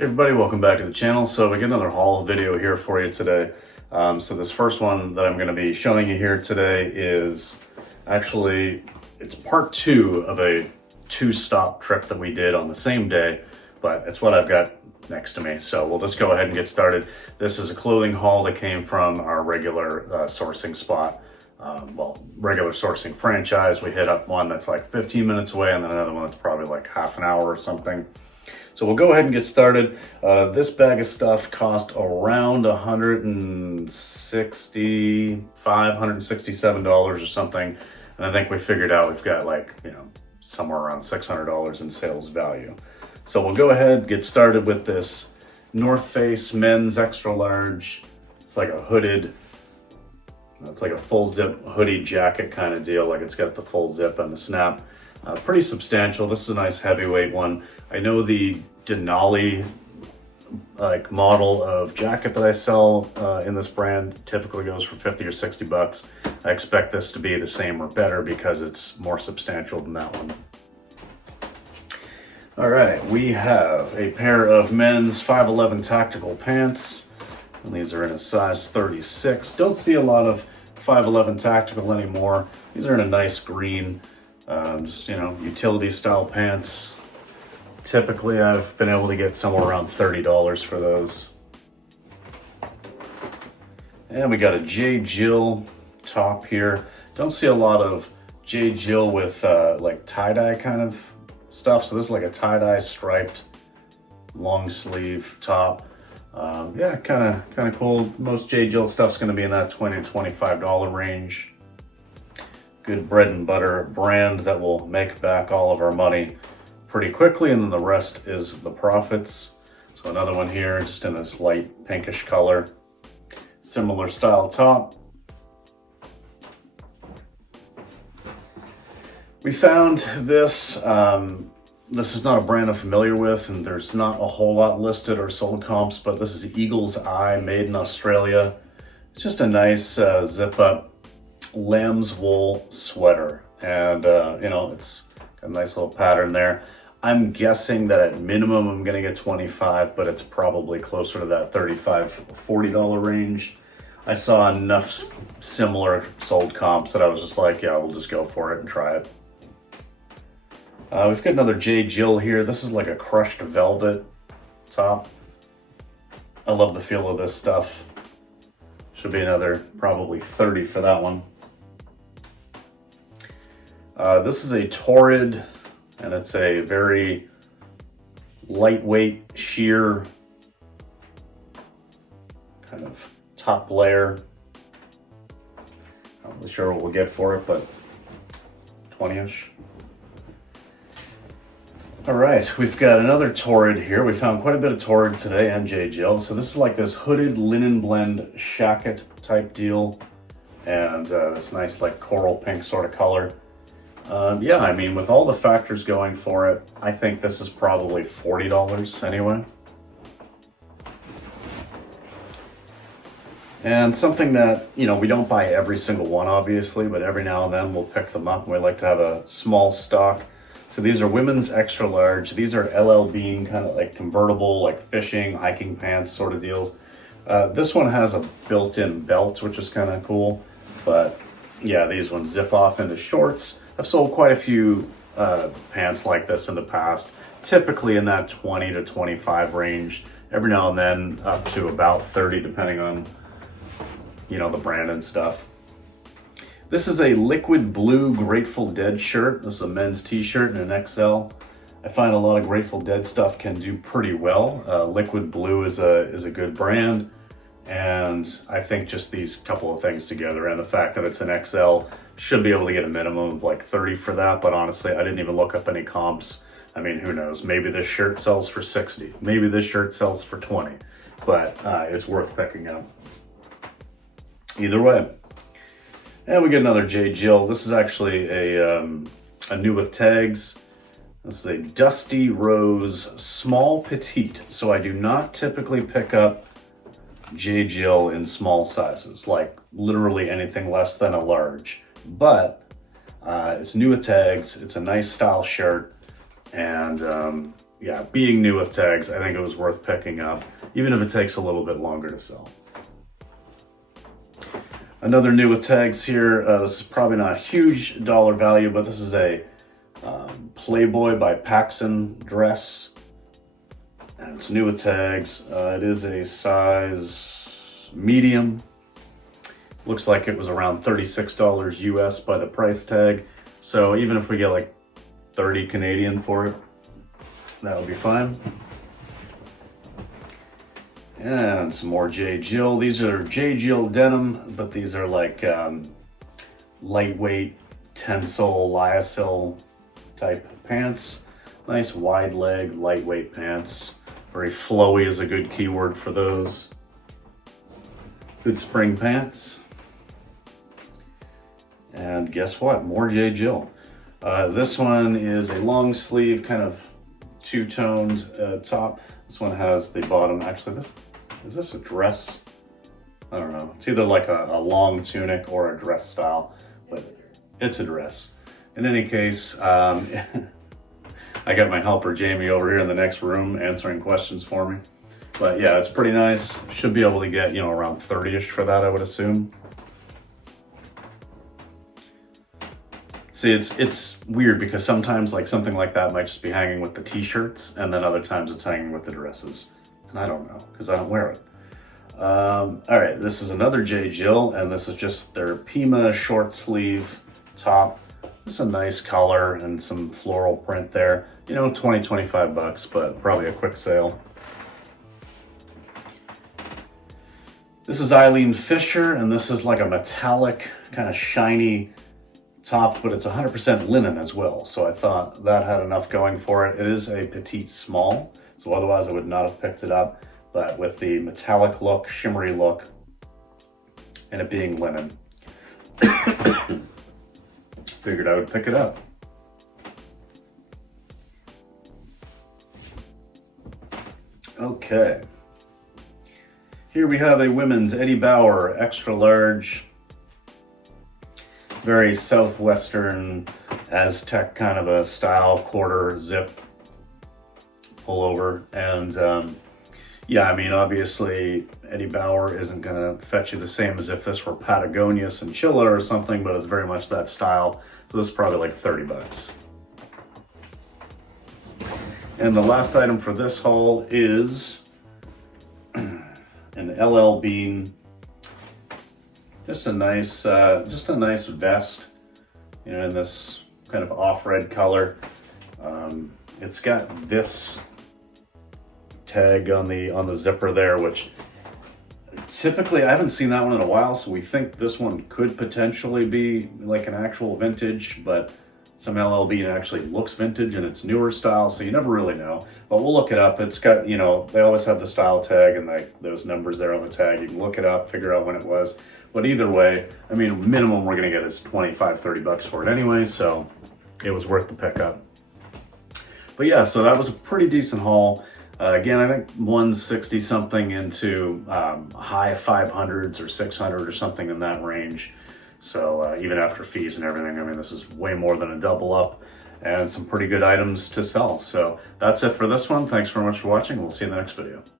Hey everybody, welcome back to the channel. So we get another haul video here for you today. So this first one that I'm going to be showing you here today is actually, it's part two of a two-stop trip that we did on the same day, but it's what I've got next to me. So we'll just go ahead and get started. This is a clothing haul that came from our regular sourcing spot. Regular sourcing franchise. We hit up one that's like 15 minutes away and then another one that's probably like half an hour or something. So we'll go ahead and get started. This bag of stuff cost around $167 or something. And I think we figured out we've got like, somewhere around $600 in sales value. So we'll go ahead and get started with this North Face men's extra large. It's like a hooded, it's like a full zip hoodie jacket kind of deal. Like it's got the full zip and the snap. Pretty substantial. This is a nice heavyweight one. I know the Denali model of jacket that I sell in this brand typically goes for 50 or 60 bucks. I expect this to be the same or better because it's more substantial than that one. All right, we have a pair of men's 511 tactical pants, and these are in a size 36. Don't see a lot of 511 tactical anymore. These are in a nice green. Utility style pants. Typically I've been able to get somewhere around $30 for those. And we got a J. Jill top here. Don't see a lot of J. Jill with like tie-dye kind of stuff. So this is like a tie-dye striped long sleeve top. Yeah, kind of cool. Most J. Jill stuff's gonna be in that $20 to $25 range. Good bread and butter brand that will make back all of our money pretty quickly, and then the rest is the profits. So another one here, just in this light pinkish color. Similar style top. We found this. This is not a brand I'm familiar with, and there's not a whole lot listed or sold comps, but this is Eagle's Eye, made in Australia. It's just a nice zip-up lamb's wool sweater, and it's got a nice little pattern there. I'm guessing that at minimum I'm gonna get 25, but it's probably closer to that $35, $40 range. I saw enough similar sold comps that I was just like, yeah, we'll just go for it and try it. We've got another J. Jill here. This is like a crushed velvet top. I love the feel of this stuff. Should be another probably 30 for that one. This is a Torrid, and it's a very lightweight sheer kind of top layer. Not really sure what we'll get for it, but 20-ish. All right, we've got another Torrid here. We found quite a bit of Torrid today and J. Jill. So this is like this hooded linen blend shacket type deal, and this nice like coral pink sort of color. Yeah, I mean, with all the factors going for it, I think this is probably $40 anyway. And something that, we don't buy every single one, obviously, but every now and then we'll pick them up, and we like to have a small stock. So these are women's extra large. These are LL Bean, kind of like convertible, like fishing, hiking pants sort of deals. This one has a built-in belt, which is kind of cool. But yeah, these ones zip off into shorts. I've sold quite a few pants like this in the past, typically in that 20 to 25 range. Every now and then up to about 30, depending on, the brand and stuff. This is a liquid blue Grateful Dead shirt. This is a men's t-shirt in an XL. I find a lot of Grateful Dead stuff can do pretty well. Liquid blue is a good brand. And I think just these couple of things together, and the fact that it's an XL, should be able to get a minimum of like 30 for that. But honestly, I didn't even look up any comps. I mean, who knows? Maybe this shirt sells for 60. Maybe this shirt sells for 20. But it's worth picking up. Either way. And we get another J. Jill. This is actually a new with tags. This is a Dusty Rose Small Petite. So I do not typically pick up J. Jill in small sizes, like literally anything less than a large. But it's new with tags. It's a nice style shirt, and yeah, being new with tags, I think it was worth picking up, even if it takes a little bit longer to sell. Another new with tags here, this is probably not a huge dollar value, but this is a Playboy by BAKTUN dress. And it's new with tags. It is a size medium. Looks like it was around $36 US by the price tag. So even if we get like 30 Canadian for it, that would be fine. And some more J. Jill. These are J. Jill denim, but these are like lightweight tensile lyocell type pants. Nice wide leg, lightweight pants. Very flowy is a good keyword for those. Good spring pants. And guess what? More J. Jill. This one is a long sleeve, kind of two-toned top. This one has the bottom. Actually, is this a dress? I don't know. It's either like a long tunic or a dress style, but it's a dress. In any case, I got my helper Jamie over here in the next room answering questions for me. But yeah, it's pretty nice. Should be able to get, you know, around 30-ish for that, I would assume. See, it's weird because sometimes like something like that might just be hanging with the t-shirts, and then other times it's hanging with the dresses. And I don't know, because I don't wear it. All right, this is another J. Jill, and this is just their Pima short sleeve top. It's a nice color and some floral print there. You know, 20, 25 bucks, but probably a quick sale. This is Eileen Fisher, and this is like a metallic, kind of shiny top, but it's 100% linen as well. So I thought that had enough going for it. It is a petite small, so otherwise I would not have picked it up. But with the metallic look, shimmery look, and it being linen, figured I would pick it up. Okay. Here we have a women's Eddie Bauer extra large, very southwestern Aztec kind of a style, quarter zip pullover. And yeah, I mean, obviously Eddie Bauer isn't gonna fetch you the same as if this were Patagonia Cinchilla or something, but it's very much that style. So this is probably like 30 bucks. And the last item for this haul is an LL Bean. Just a nice vest, you know, in this kind of off-red color. It's got this tag on the zipper there, which typically I haven't seen that one in a while, so we think this one could potentially be like an actual vintage, but some LL Bean actually looks vintage and it's newer style, so you never really know. But we'll look it up. It's got, you know, they always have the style tag and like those numbers there on the tag. You can look it up, figure out when it was. But either way, I mean, minimum we're gonna get is 25, 30 bucks for it anyway, so it was worth the pickup. But yeah, so that was a pretty decent haul. Again, I think 160 something into high 500s or 600 or something in that range. So even after fees and everything, I mean, this is way more than a double up and some pretty good items to sell. So that's it for this one. Thanks very much for watching. We'll see you in the next video.